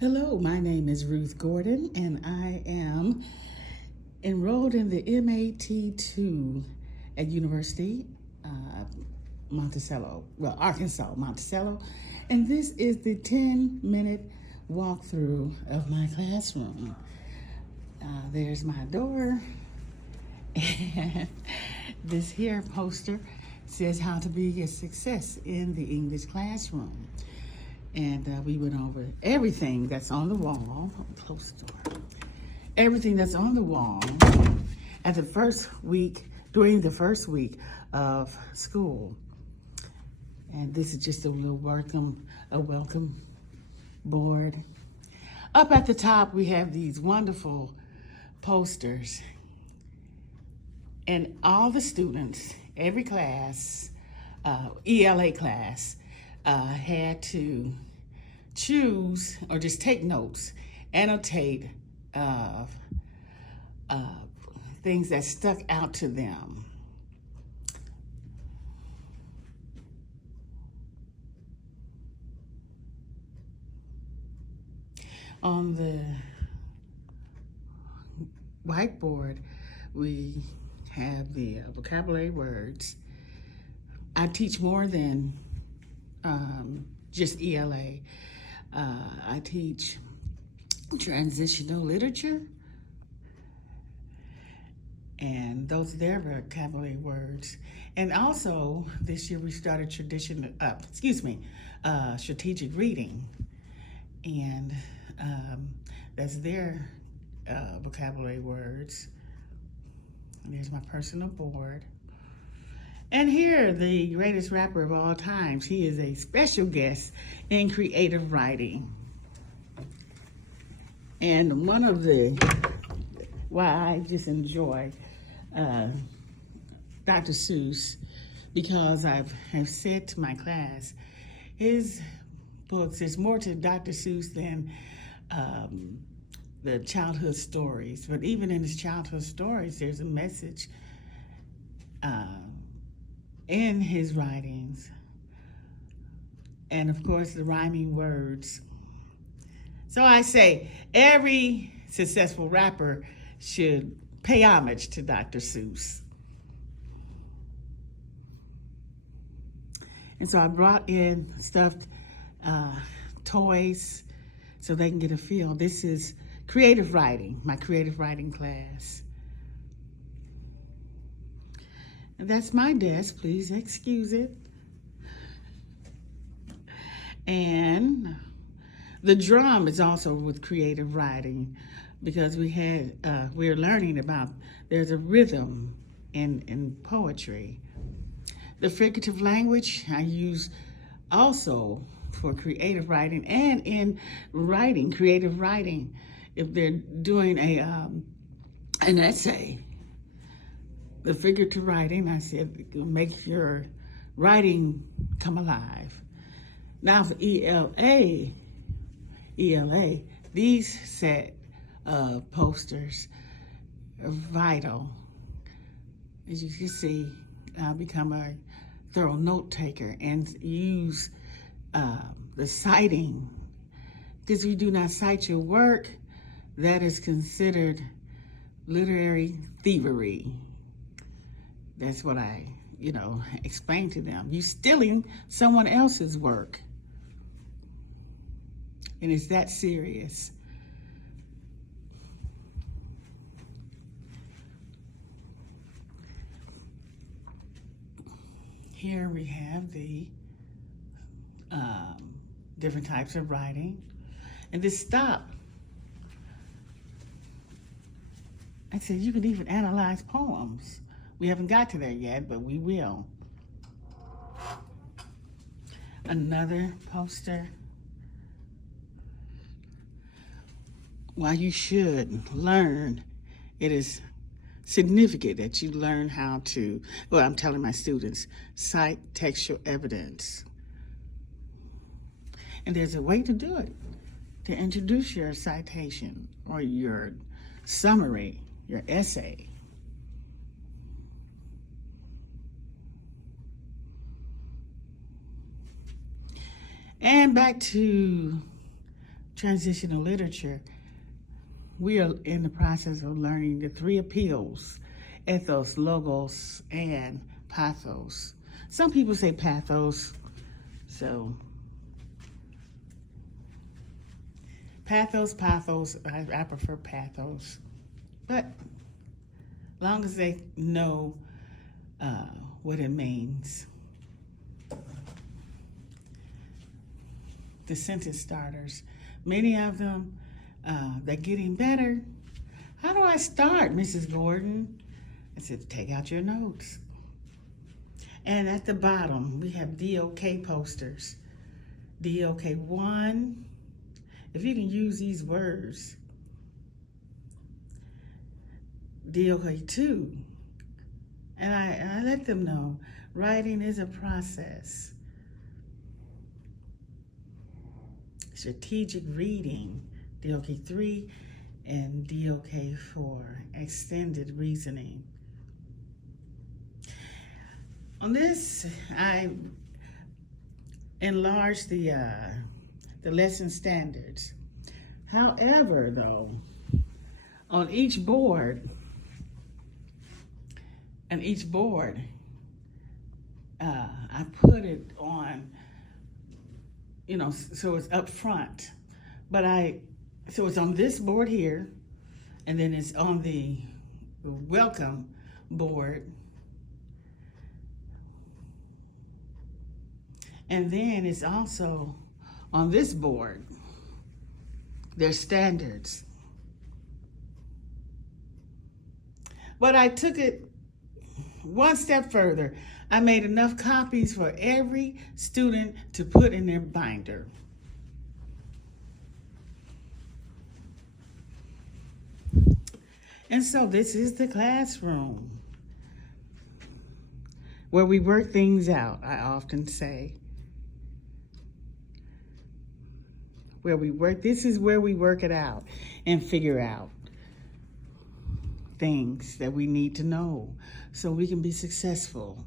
Hello, my name is Ruth Gordon, and I am enrolled in the M.A.T. 2 at University Monticello, Arkansas, Monticello. And this is the 10-minute walkthrough of my classroom. There's my door, and this here poster says how to be a success in the English classroom. And we went over everything that's on the wall. Close the door. Everything that's on the wall at the first week, during the first week of school. And this is just a little welcome board. Up at the top, we have these wonderful posters. And all the students, every class, ELA class, had to choose or just take notes, annotate things that stuck out to them. On the whiteboard, we have the vocabulary words. I teach more than just ELA. I teach transitional literature, and those are their vocabulary words. And also, this year we started strategic reading, and that's their vocabulary words. And there's my personal board. And here, the greatest rapper of all times. He is a special guest in creative writing. And one of why I just enjoy Dr. Seuss, because have said to my class, his books, there's more to Dr. Seuss than the childhood stories. But even in his childhood stories, there's a message in his writings, and of course the rhyming words. So I say every successful rapper should pay homage to Dr. Seuss. And so I brought in stuffed toys so they can get a feel. This is creative writing, my creative writing class. And that's my desk, please excuse it. And the drum is also with creative writing, because we're learning about, there's a rhythm in poetry. The figurative language I use also for creative writing, and in writing, creative writing, if they're doing an essay. The figurative writing, I said, make your writing come alive. Now for ELA, these set of posters are vital. As you can see, I've become a thorough note taker and use the citing. Because if you do not cite your work, that is considered literary thievery. That's what I, explain to them. You're stealing someone else's work. And it's that serious. Here we have the different types of writing. And this stop, I said you can even analyze poems. We haven't got to there yet, but we will. Another poster. While you should learn, it is significant that you learn how to, I'm telling my students, cite textual evidence. And there's a way to do it, to introduce your citation or your summary, your essay. And back to transitional literature, we are in the process of learning the three appeals: ethos, logos, and pathos. Some people say pathos, so pathos. I prefer pathos, but long as they know what it means. The sentence starters, many of them, they're getting better. How do I start, Mrs. Gordon? I said, take out your notes. And at the bottom, we have DOK posters. DOK 1, if you can use these words. DOK 2, and I let them know writing is a process. Strategic reading, DOK 3, and DOK 4, extended reasoning. On this, I enlarged the lesson standards. However, though, on each board, I put it on, so it's up front. So it's on this board here, and then it's on the welcome board. And then it's also on this board. There's standards. But I took it one step further. I made enough copies for every student to put in their binder. And so this is the classroom where we work things out, I often say. This is where we work it out and figure out things that we need to know so we can be successful.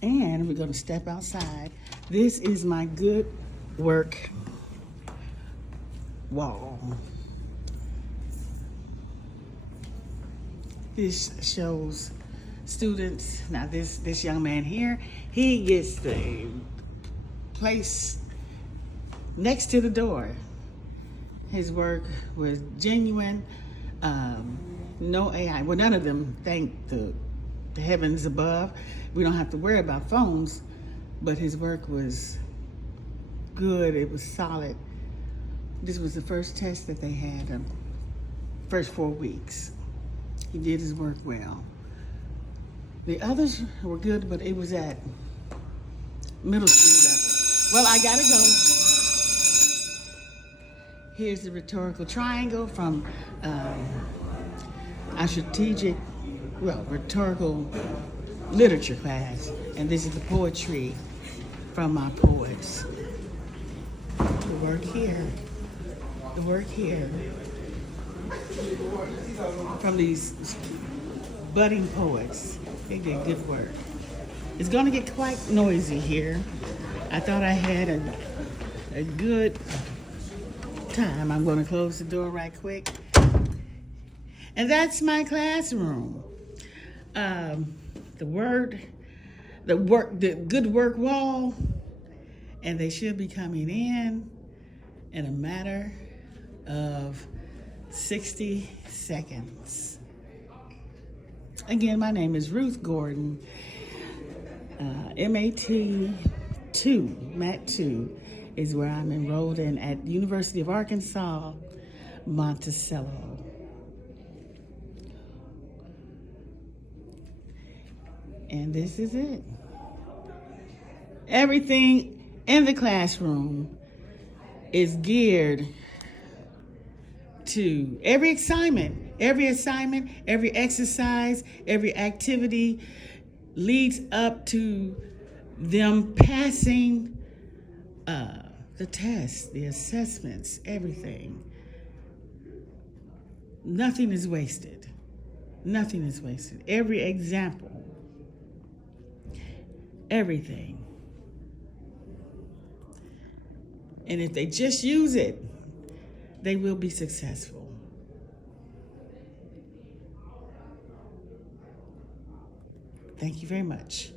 And we're going to step outside. This is my good work wall. This shows students. Now this young man here, he gets the place next to the door. His work was genuine, no AI. Well, none of them, thank the heavens above. We don't have to worry about phones, but his work was good, it was solid. This was the first test that they had, first 4 weeks. He did his work well. The others were good, but it was at middle school level. Well, I gotta go. Here's the rhetorical triangle from our rhetorical literature class. And this is the poetry from my poets. The work here. From these budding poets. They did good work. It's gonna get quite noisy here. I thought I had a good time. I'm gonna close the door right quick. And that's my classroom. The good work wall, and they should be coming in a matter of 60 seconds. Again, my name is Ruth Gordon, M.A.T. 2, M.A.T. 2 is where I'm enrolled in at University of Arkansas, Monticello. And this is it. Everything in the classroom is geared to every assignment, every exercise, every activity leads up to them passing the tests, the assessments, everything. Nothing is wasted. Nothing is wasted. Every example, everything. And if they just use it, they will be successful. Thank you very much.